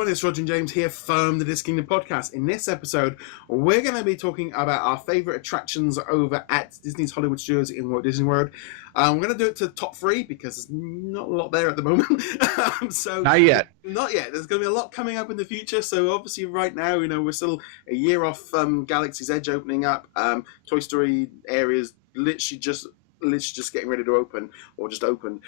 everyone, it's Roger and James here from the DisKingdom Podcast. In this episode, we're going to be talking about our favourite attractions over at Disney's Hollywood Studios in Walt Disney World. We're going to do it to the top three because there's not a lot there at the moment. Not yet. Not yet. There's going to be a lot coming up in the future. So obviously right now, we're still a year off Galaxy's Edge opening up. Toy Story areas literally just getting ready to open or just opened.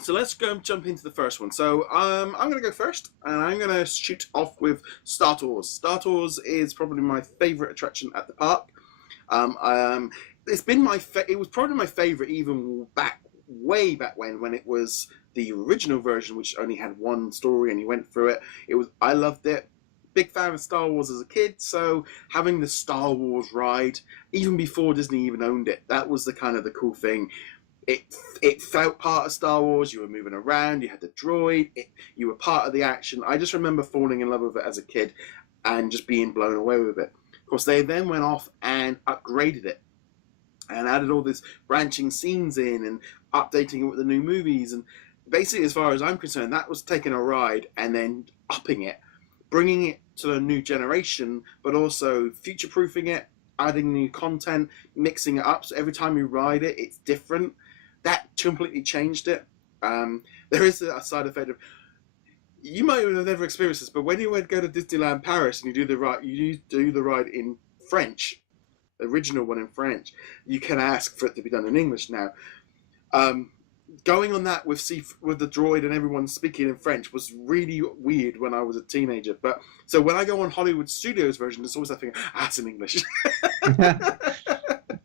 So let's go and jump into the first one. So I'm going to go first, and I'm going to shoot off with Star Tours. Star Tours is probably my favourite attraction at the park. It's been it was probably my favourite even way back when it was the original version, which only had one story, and you went through it. I loved it. Big fan of Star Wars as a kid, so having the Star Wars ride, even before Disney even owned it, that was the cool thing. It felt part of Star Wars. You were moving around. You had the droid. You were part of the action. I just remember falling in love with it as a kid and just being blown away with it. Of course, they then went off and upgraded it and added all these branching scenes in and updating it with the new movies. And basically, as far as I'm concerned, that was taking a ride and then upping it, bringing it to a new generation, but also future-proofing it, adding new content, mixing it up. So every time you ride it, it's different. That completely changed it. There is a side effect of, you might have never experienced this, but when you would go to Disneyland Paris and you do the ride in French, the original one in French, you can ask for it to be done in English now. Going on that with the droid and everyone speaking in French was really weird when I was a teenager. But so when I go on Hollywood Studios version, there's always that thing, it's in English.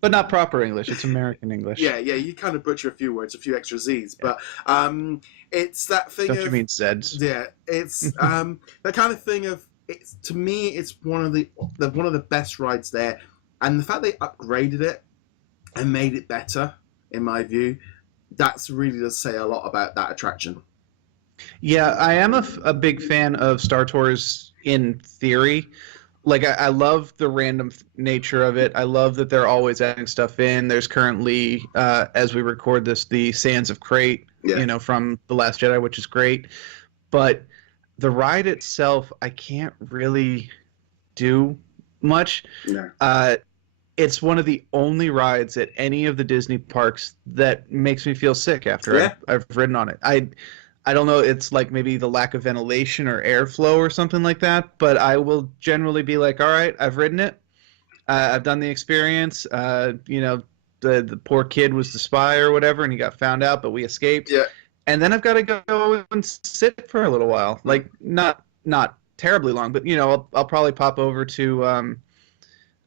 But not proper English, it's American English. Yeah, you kind of butcher a few words, a few extra Z's. Yeah. But it's that thing Don't you mean Zeds? Yeah, it's that kind of thing of, to me, it's one of the best rides there. And the fact they upgraded it and made it better, in my view, that's really does say a lot about that attraction. Yeah, I am a big fan of Star Tours in theory. Like, I love the random nature of it. I love that they're always adding stuff in. There's currently, as we record this, the Sands of Crate, from The Last Jedi, which is great. But the ride itself, I can't really do much. No. It's one of the only rides at any of the Disney parks that makes me feel sick after I've ridden on it. I don't know, it's like maybe the lack of ventilation or airflow or something like that, but I will generally be like, all right, I've ridden it. I've done the experience. The poor kid was the spy or whatever, and he got found out, but we escaped. Yeah. And then I've got to go and sit for a little while. Like, not terribly long, but, I'll probably pop over to...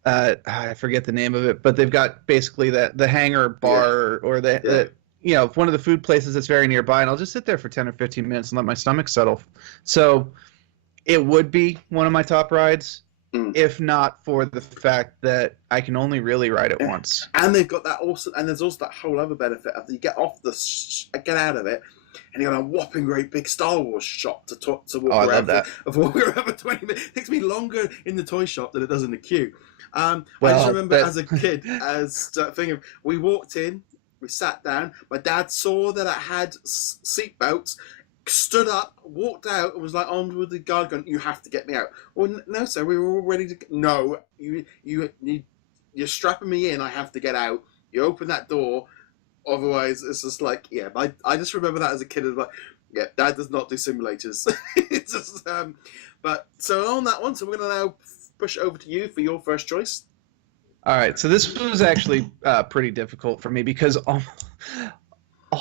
I forget the name of it, but they've got basically the hangar bar or one of the food places that's very nearby, and I'll just sit there for 10 or 15 minutes and let my stomach settle. So it would be one of my top rides, if not for the fact that I can only really ride it once. And they've got that also, and there's also that whole other benefit of you get out of it, and you got a whopping great big Star Wars shop to walk around. I love that. Walk around for 20 minutes. It takes me longer in the toy shop than it does in the queue. I just remember as a kid, we walked in, we sat down, my dad saw that I had seatbelts, stood up, walked out, and was like, on with the guard gun, you have to get me out. Well, no, sir, we were all ready to... No, you're strapping me in, I have to get out. You open that door, otherwise it's just like, I just remember that as a kid, like, Dad does not do simulators. It's just, but, so on that one, so we're going to now push it over to you for your first choice. All right, so this was actually pretty difficult for me because all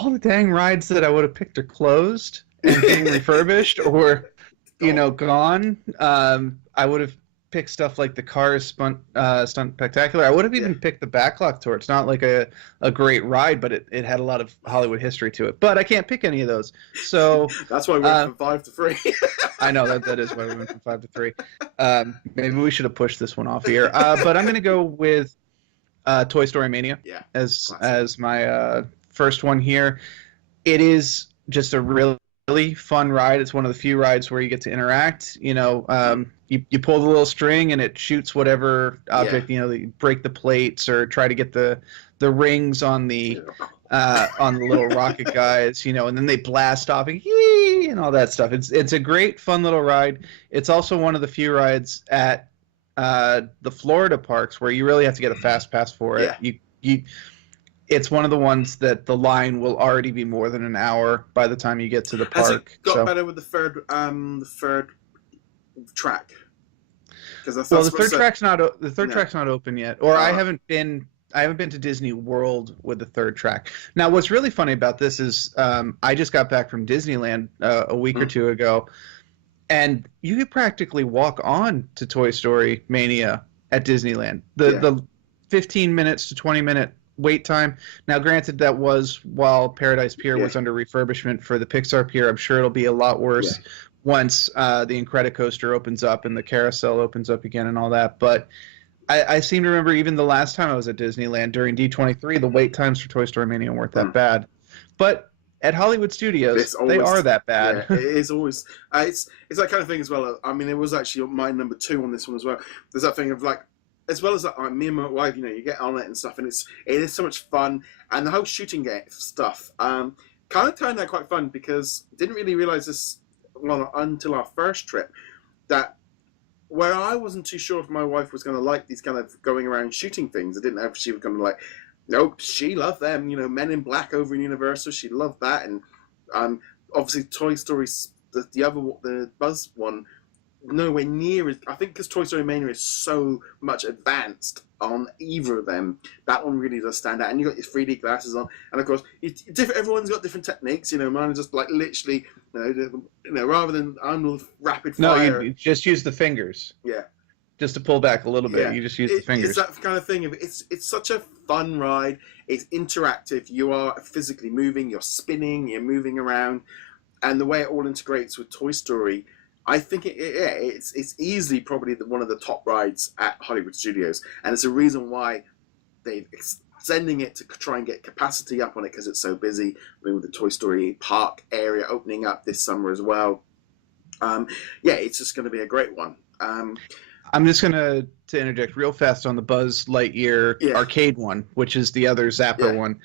the dang rides that I would have picked are closed and being refurbished or, gone. I would have picked stuff like the Cars Stunt Spectacular. I would have even picked the Backlot Tour. It's not like a great ride, but it had a lot of Hollywood history to it. But I can't pick any of those. So that's why we went from 5 to 3. I know that is why we went from 5 to 3. Maybe we should have pushed this one off here. But I'm going to go with Toy Story Mania as my first one here. It is just a really really fun ride. It's one of the few rides where you get to interact. You pull the little string and it shoots whatever object. You break the plates or try to get the rings on the little rocket guys. And then they blast off and all that stuff. It's a great fun little ride. It's also one of the few rides at the Florida parks where you really have to get a fast pass for it. It's one of the ones that the line will already be more than an hour by the time you get to the park. Has it got better with the third track? The third track's not open yet, or I haven't been to Disney World with the third track. Now, what's really funny about this is I just got back from Disneyland a week or two ago, and you could practically walk on to Toy Story Mania at Disneyland. The 15 minutes to 20-minute wait time. Now, granted, that was while Paradise Pier was under refurbishment for the Pixar Pier. I'm sure it'll be a lot worse once the Incredicoaster opens up and the carousel opens up again and all that. But I seem to remember even the last time I was at Disneyland during D23, the wait times for Toy Story Mania weren't that bad. But at Hollywood Studios, they are that bad. Yeah, it is always. It's that kind of thing as well. I mean, it was actually my number 2 on this one as well. There's that thing of like, as well as that, me and my wife, you get on it and stuff, and it is so much fun. And the whole shooting game stuff kind of turned out quite fun because I didn't really realize this until our first trip, that where I wasn't too sure if my wife was going to like these kind of going around shooting things. I didn't know if she was going to like. Nope, she loved them. Men in Black over in Universal, she loved that, and obviously Toy Story, the Buzz one, nowhere near as I think because Toy Story Mania is so much advanced on either of them. That one really does stand out, and you got your 3D glasses on, and of course, everyone's got different techniques. Mine is just like literally, rather than rapid fire. No, you just use the fingers. Yeah. Just to pull back a little bit, you just use the fingers. It's that kind of thing. It's such a fun ride. It's interactive. You are physically moving. You're spinning. You're moving around, and the way it all integrates with Toy Story, I think it's easily probably one of the top rides at Hollywood Studios, and it's a reason why they're extending it to try and get capacity up on it because it's so busy. I mean, with the Toy Story park area opening up this summer as well. It's just going to be a great one. I'm just going to interject real fast on the Buzz Lightyear arcade one, which is the other Zapper one.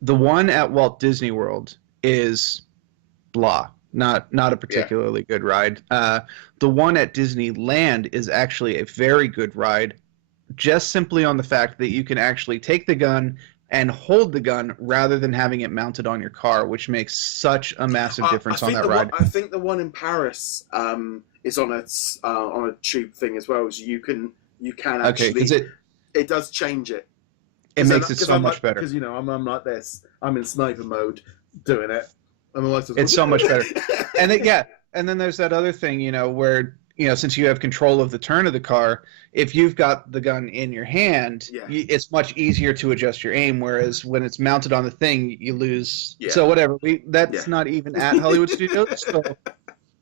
The one at Walt Disney World is blah, not a particularly good ride. The one at Disneyland is actually a very good ride, just simply on the fact that you can actually take the gun and hold the gun rather than having it mounted on your car, which makes such a massive difference on that ride. I think the one in Paris is on a tube thing as well, so you can actually it does change it. It makes it so much better because I'm like this. I'm in sniper mode doing it. It's so much better. And then there's that other thing, where since you have control of the turn of the car, if you've got the gun in your hand, it's much easier to adjust your aim. Whereas when it's mounted on the thing, you lose. Yeah. So whatever. That's not even at Hollywood Studios. So,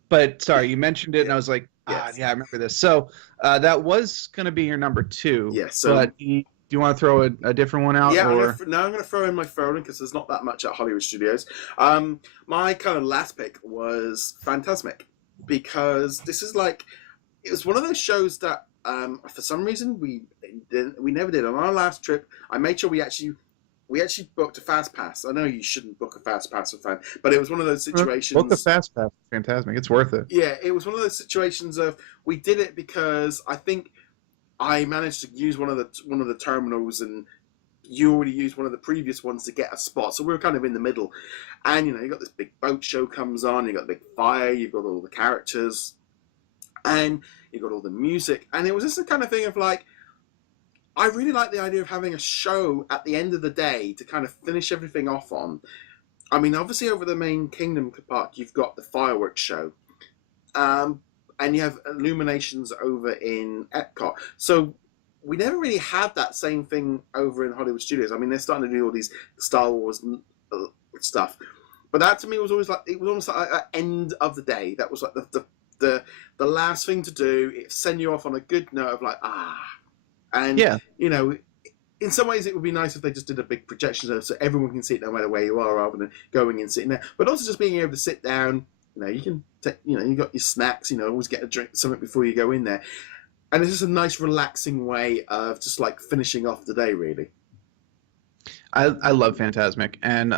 but sorry, you mentioned it, and I was like, I remember this. So that was going to be your number 2. Yes. So, but do you want to throw a different one out? Yeah, I'm going to throw in my phone because there's not that much at Hollywood Studios. My kind of last pick was Fantasmic, because this is it was one of those shows that for some reason we never did. On our last trip, I made sure we actually booked a fast pass. I know you shouldn't book a fast pass for fun, but it was one of those situations. Book the fast pass, Fantasmic. It's worth it. Yeah, it was one of those situations of we did it because I think I managed to use one of the terminals, and you already used one of the previous ones to get a spot. So we were kind of in the middle, and you got this big boat show comes on. You got the big fire. You've got all the characters, and you got all the music, and it was just the kind of thing of I really like the idea of having a show at the end of the day to kind of finish everything off on. I mean, obviously over the main Kingdom Park, you've got the fireworks show. And you have illuminations over in Epcot. So we never really had that same thing over in Hollywood Studios. I mean, they're starting to do all these Star Wars stuff. But that to me was always it was almost like an end of the day. That was like the last thing to do. It send you off on a good note of And, in some ways it would be nice if they just did a big projection so everyone can see it no matter where you are rather than going and sitting there. But also just being able to sit down, You can take, you got your snacks. Always get a drink, something before you go in there, and it's just a nice, relaxing way of just like finishing off the day, really. I love Fantasmic, and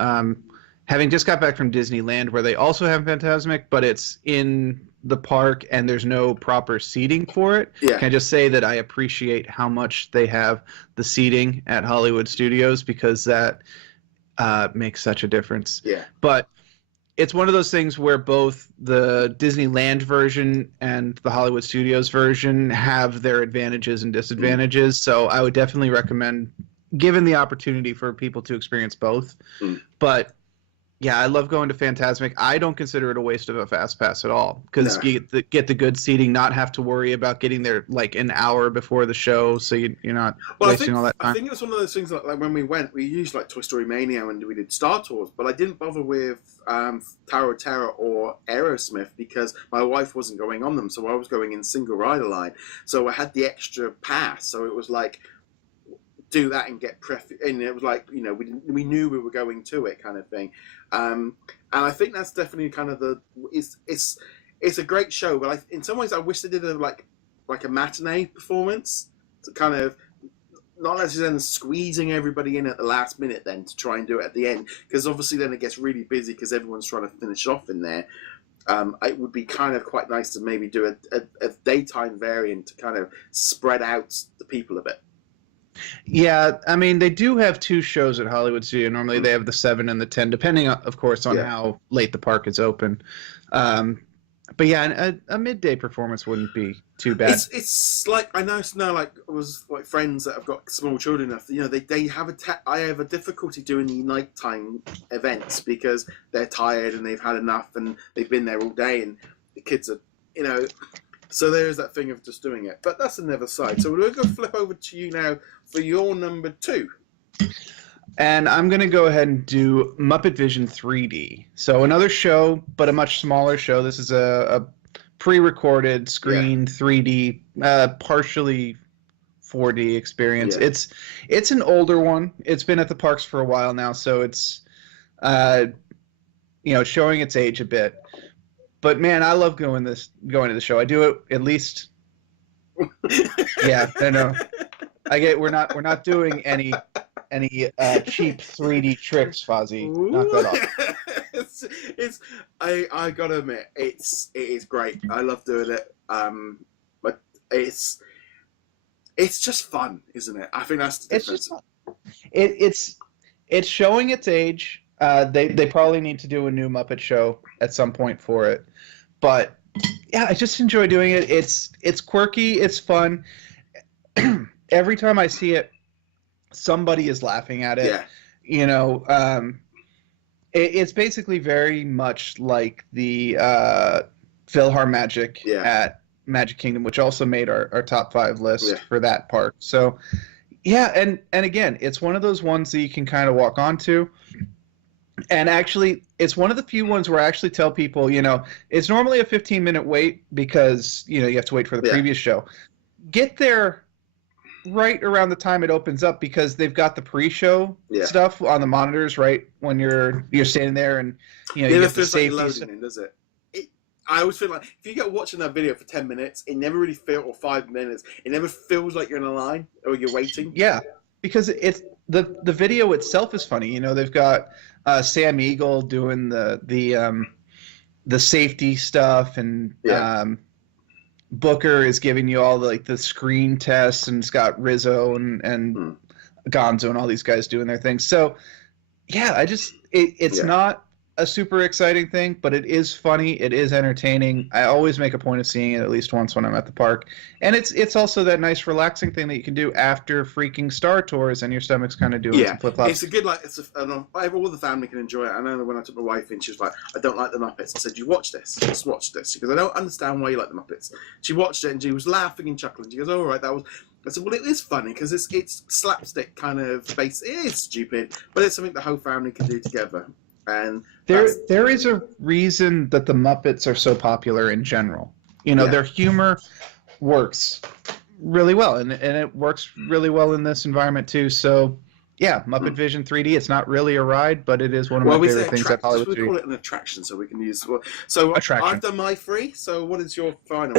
having just got back from Disneyland, where they also have Fantasmic, but it's in the park and there's no proper seating for it. Yeah. Can I just say that I appreciate how much they have the seating at Hollywood Studios, because that makes such a difference. Yeah. But it's one of those things where both the Disneyland version and the Hollywood Studios version have their advantages and disadvantages. So I would definitely recommend, given the opportunity, for people to experience both. But yeah, I love going to Fantasmic. I don't consider it a waste of a fast pass at all, because you get the good seating, not have to worry about getting there like an hour before the show, so you're not wasting all that time. I think it was one of those things like when we went, we used like Toy Story Mania and we did Star Tours, but I didn't bother with Tower of Terror or Aerosmith because my wife wasn't going on them, so I was going in single rider line. So I had the extra pass, so it was like, do that and get and it was like, we knew we were going to it, kind of thing. And I think that's definitely kind of it's a great show, but in some ways I wish they did like a matinee performance, to kind of not necessarily squeezing everybody in at the last minute then to try and do it at the end, because obviously then it gets really busy because everyone's trying to finish off in there. It would be kind of quite nice to maybe do a daytime variant to kind of spread out the people a bit. Yeah, I mean, they do have two shows at Hollywood Studio. Normally they have the 7 and the 10, depending, of course, on how late the park is open. But yeah, a midday performance wouldn't be too bad. It's like, I know now, like, I was like friends that have got small children enough, they have I have a difficulty doing the nighttime events because they're tired and they've had enough and they've been there all day and the kids are, so there's that thing of just doing it. But that's another side. So we're going to flip over to you now for your number 2. And I'm going to go ahead and do Muppet Vision 3D. So another show, but a much smaller show. This is a pre-recorded screen 3D, partially 4D experience. Yeah. It's an older one. It's been at the parks for a while now, so it's showing its age a bit. But man, I love going to the show. I do it at least. Yeah, I know. We're not doing any cheap 3D tricks, Fozzie. Knock that off. I gotta admit, it is great. I love doing it. But it's just fun, isn't it? I think that's the difference. It's showing its age. They probably need to do a new Muppet show at some point for it, but yeah, I just enjoy doing it. It's quirky, it's fun. Every time I see it, somebody is laughing at it. Yeah. It's basically very much like the PhilharMagic at Magic Kingdom, which also made our top 5 list for that park. So yeah, and again, it's one of those ones that you can kind of walk onto. And actually, it's one of the few ones where I actually tell people, it's normally a 15-minute wait because, you have to wait for the previous show. Get there right around the time it opens up because they've got the pre-show stuff on the monitors right when you're standing there and, you get the safety. Like loading in, does it? I always feel like if you get watching that video for 10 minutes, it never really feels, or 5 minutes, it never feels like you're in a line or you're waiting. Yeah, because it's the video itself is funny. They've got Sam Eagle doing the safety stuff, and Booker is giving you all the screen tests, and it's got Rizzo and Gonzo and all these guys doing their thing. So yeah, it's not a super exciting thing, but it is funny. It is entertaining. I always make a point of seeing it at least once when I'm at the park. And it's also that nice relaxing thing that you can do after freaking Star Tours and your stomach's kind of doing some flip-flops. It's a good, all the family can enjoy it. I know that when I took my wife in, she was like, I don't like the Muppets. I said, you watch this. Just watch this. Because I don't understand why you like the Muppets. She watched it and she was laughing and chuckling. She goes, all right, that was... I said, well, it is funny because it's slapstick kind of base. It is stupid, but it's something the whole family can do together. And there is a reason that the Muppets are so popular in general. Their humor works really well, and it works really well in this environment too. So Yeah, Muppet Vision 3D. It's not really a ride, but it is one of my favorite things at Hollywood We Studios. call it an attraction, so we can use. So Attraction. I've done my 3. So what is your final?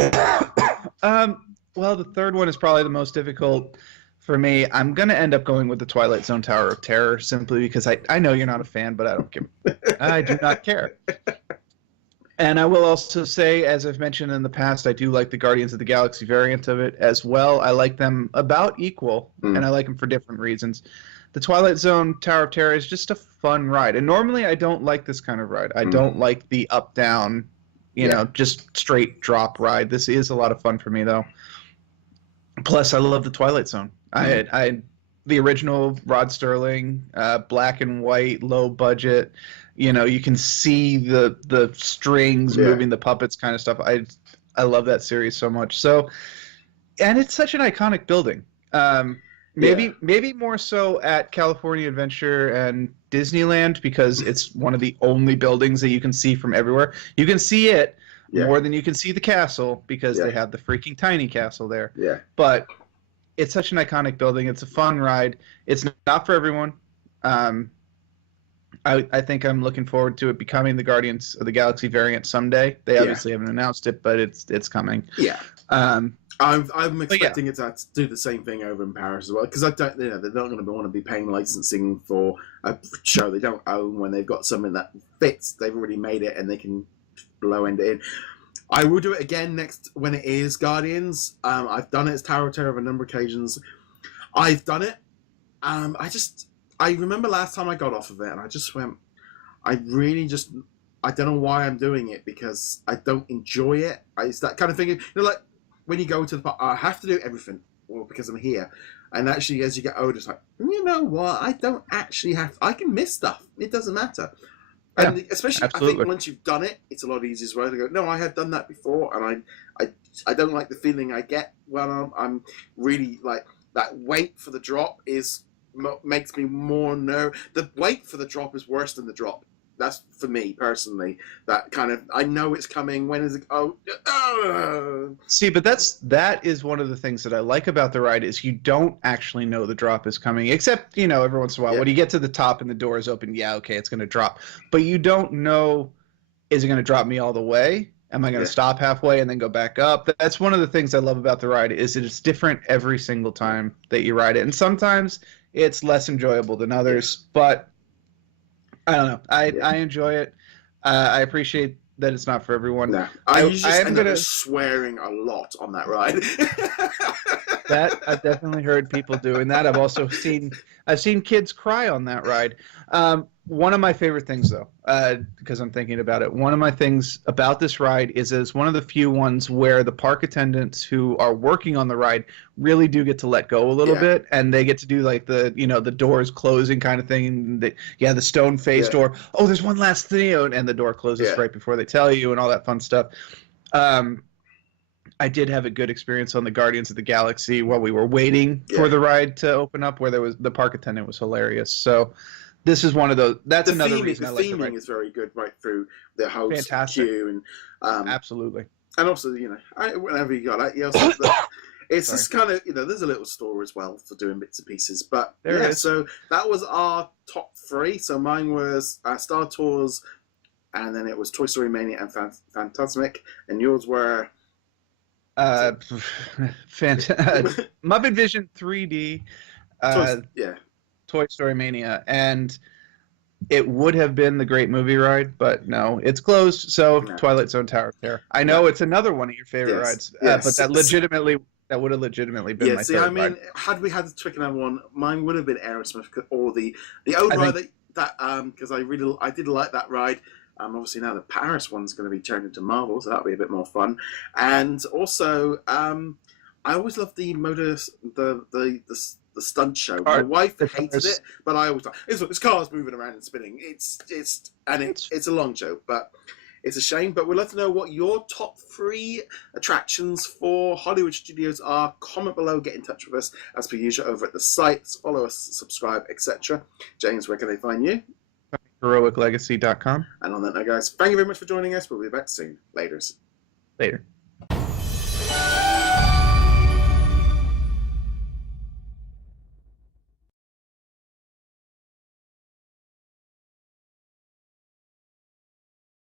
Well, the third one is probably the most difficult for me. I'm gonna end up going with the Twilight Zone Tower of Terror simply because I know you're not a fan, but I don't care. I do not care. And I will also say, as I've mentioned in the past, I do like the Guardians of the Galaxy variant of it as well. I like them about equal, and I like them for different reasons. The Twilight Zone Tower of Terror is just a fun ride. And normally I don't like this kind of ride. I don't like the up-down, you know, just straight drop ride. This is a lot of fun for me, though. Plus, I love the Twilight Zone. The original Rod Serling, black and white, low budget. You know, you can see the strings moving, the puppets kind of stuff. I love that series so much. So, and it's such an iconic building. Maybe more so at California Adventure and Disneyland because it's one of the only buildings that you can see from everywhere. You can see it more than you can see the castle because they have the freaking tiny castle there. Yeah. But it's such an iconic building. It's a fun ride. It's not for everyone. I think I'm looking forward to it becoming the Guardians of the Galaxy variant someday. They obviously haven't announced it, but it's coming. Yeah. I'm expecting it to do the same thing over in Paris as well because they're not going to want to be paying licensing for a show they don't own when they've got something that fits. They've already made it and they can blow end it in. I will do it again next when it is Guardians. I've done it as Tower of Terror on a number of occasions. I've done it. I remember last time I got off of it and I just went, I don't know why I'm doing it because I don't enjoy it. It's that kind of thing, like when you go to the park, I have to do everything because I'm here. And actually, as you get older, it's like, you know what? I don't actually have, I can miss stuff. It doesn't matter. And especially, absolutely. I think once you've done it, it's a lot easier as well to go, no, I have done that before. And I don't like the feeling I get when I'm really like, that wait for the drop makes me more nervous. The wait for the drop is worse than the drop. That's for me personally. That kind of, I know it's coming. When is it? See, but that is one of the things that I like about the ride is you don't actually know the drop is coming, except every once in a while when you get to the top and the door is open. Yeah, okay, it's going to drop, but you don't know, is it going to drop me all the way? Am I going to stop halfway and then go back up? That's one of the things I love about the ride is that it's different every single time that you ride it, and sometimes it's less enjoyable than others, but I don't know. I enjoy it. I appreciate that it's not for everyone. No. I end up swearing a lot on that ride. That I've definitely heard people doing that. I've also seen kids cry on that ride. One of my favorite things, though, because I'm thinking about it, one of my things about this ride is it's one of the few ones where the park attendants who are working on the ride really do get to let go a little bit, and they get to do like the the doors closing kind of thing. The stone face door. Oh, there's one last thing, and the door closes right before they tell you, and all that fun stuff. I did have a good experience on the Guardians of the Galaxy while we were waiting for the ride to open up, where the park attendant was hilarious. So. This is one of those. That's another reason I like the ride. The theming is very good right through the whole queue and absolutely. And also, whenever you got it's just kind of there's a little store as well for doing bits and pieces. But so that was our top 3. So mine was Star Tours, and then it was Toy Story Mania and Fantasmic, and yours were Muppet Vision 3D. Toy Story Mania, and it would have been the Great Movie Ride, but no, it's closed. So Twilight Zone Tower of Terror. I know it's another one of your favorite rides, but that would have legitimately been my third ride. Had we had to pick another one, mine would have been Aerosmith or the old ride that because I did like that ride. Obviously now the Paris one's going to be turned into Marvel, so that'll be a bit more fun. And also, I always loved the the stunt show. My wife hated it, but I always thought it's cars moving around and spinning. It's a long joke, but it's a shame. But we'd love to know what your top 3 attractions for Hollywood Studios are. Comment below, get in touch with us as per usual over at the site. Follow us, subscribe, etc. James, where can they find you? HeroicLegacy.com. And on that note, guys, thank you very much for joining us. We'll be back soon. Later.